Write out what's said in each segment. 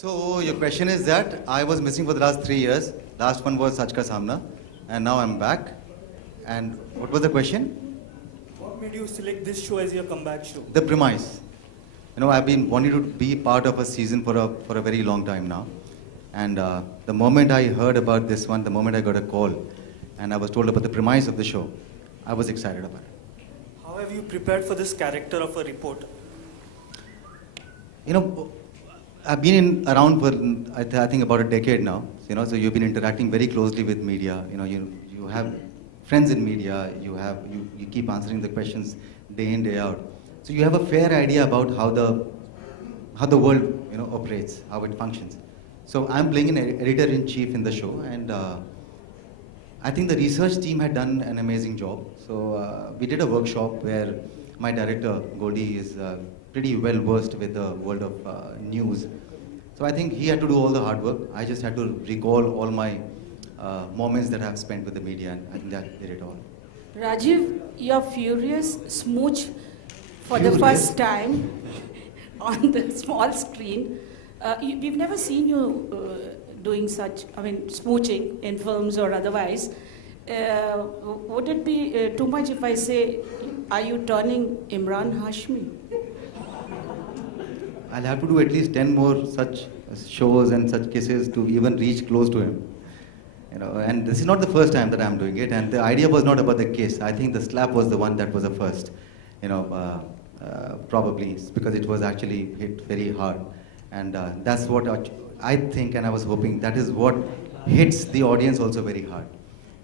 So your question is that I was missing for the last 3 years. Last one was Sach Ka Samna, and now I'm back. And what was the question? What made you select this show as your comeback show? The premise. You know, I've been wanting to be part of a season for a very long time now. And the moment I heard about this one, the moment I got a call, and I was told about the premise of the show, I was excited about it. How have you prepared for this character of a reporter? You know, I've been around for I think about a decade now. You know, so you've been interacting very closely with media. You know, you have friends in media. You keep answering the questions day in, day out. So you have a fair idea about how the world operates, how it functions. So I'm playing an editor-in-chief in the show, and I think the research team had done an amazing job. So we did a workshop where my director Goldie is pretty well versed with the world of news. So I think he had to do all the hard work. I just had to recall all my moments that I've spent with the media, and I think that did it all. Rajeev, you're furious smooch for the first time on the small screen. We've never seen you doing such, smooching in films or otherwise. Would it be too much if I say, are you turning Imran Hashmi? I'll have to do at least 10 more such shows and such kisses to even reach close to him. You know, and this is not the first time that I'm doing it. And the idea was not about the kiss. I think the slap was the one that was the first. You know, probably because it was actually hit very hard. And that's what I think, and I was hoping that is what hits the audience also very hard.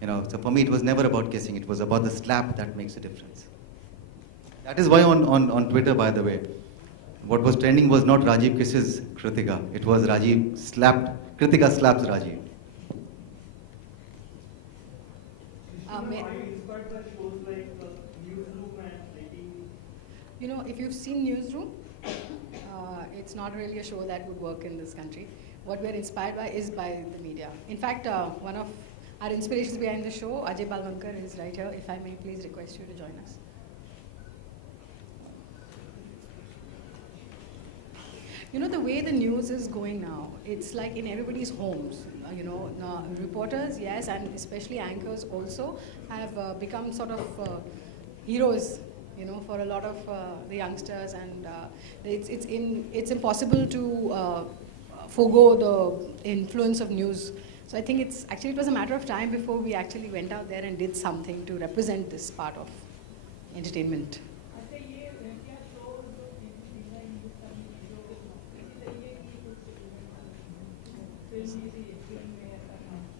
You know, so for me, it was never about kissing. It was about the slap that makes a difference. That is why on Twitter, by the way, what was trending was not Rajeev kisses Kritika. It was Kritika slaps Rajeev. You know, if you've seen Newsroom, it's not really a show that would work in this country. What we're inspired by is by the media. In fact, one of our inspirations behind the show, Ajay Balvankar, is right here. If I may please request you to join us. You know, the way the news is going now, it's like in everybody's homes. Reporters, yes, and especially anchors also have become sort of heroes, for a lot of the youngsters, and it's impossible to forego the influence of news. So I think it was a matter of time before we actually went out there and did something to represent this part of entertainment.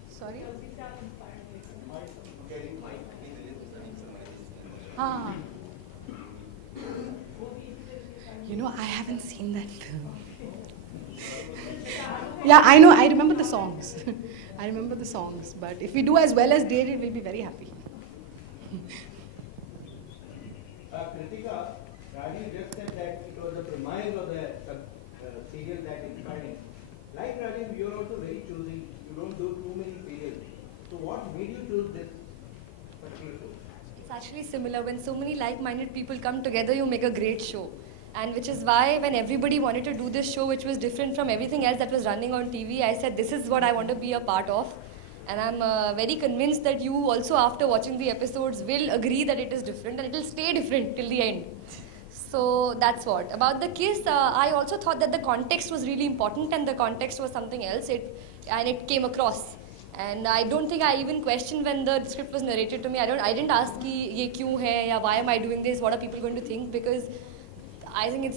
Sorry? You know, I haven't seen that film. Yeah, I know, I remember the songs. I remember the songs, but if we do as well as they did, we'll be very happy. Kritika, Rajeev just said that it was the premise of the serial that inspired him. Like Rajeev, you are also very choosy. You don't do too many serials. So what made you choose this particular show? It's actually similar. When so many like-minded people come together, you make a great show. And which is why when everybody wanted to do this show, which was different from everything else that was running on TV, I said, this is what I want to be a part of. And I'm very convinced that you also, after watching the episodes, will agree that it is different and it will stay different till the end. So that's what. About the kiss, I also thought that the context was really important, and the context was something else, and it came across. And I don't think I even questioned when the script was narrated to me. I didn't ask ki ye kyun hai, ya why am I doing this, what are people going to think, because I think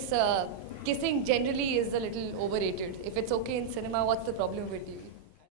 kissing generally is a little overrated. If it's okay in cinema, what's the problem with you?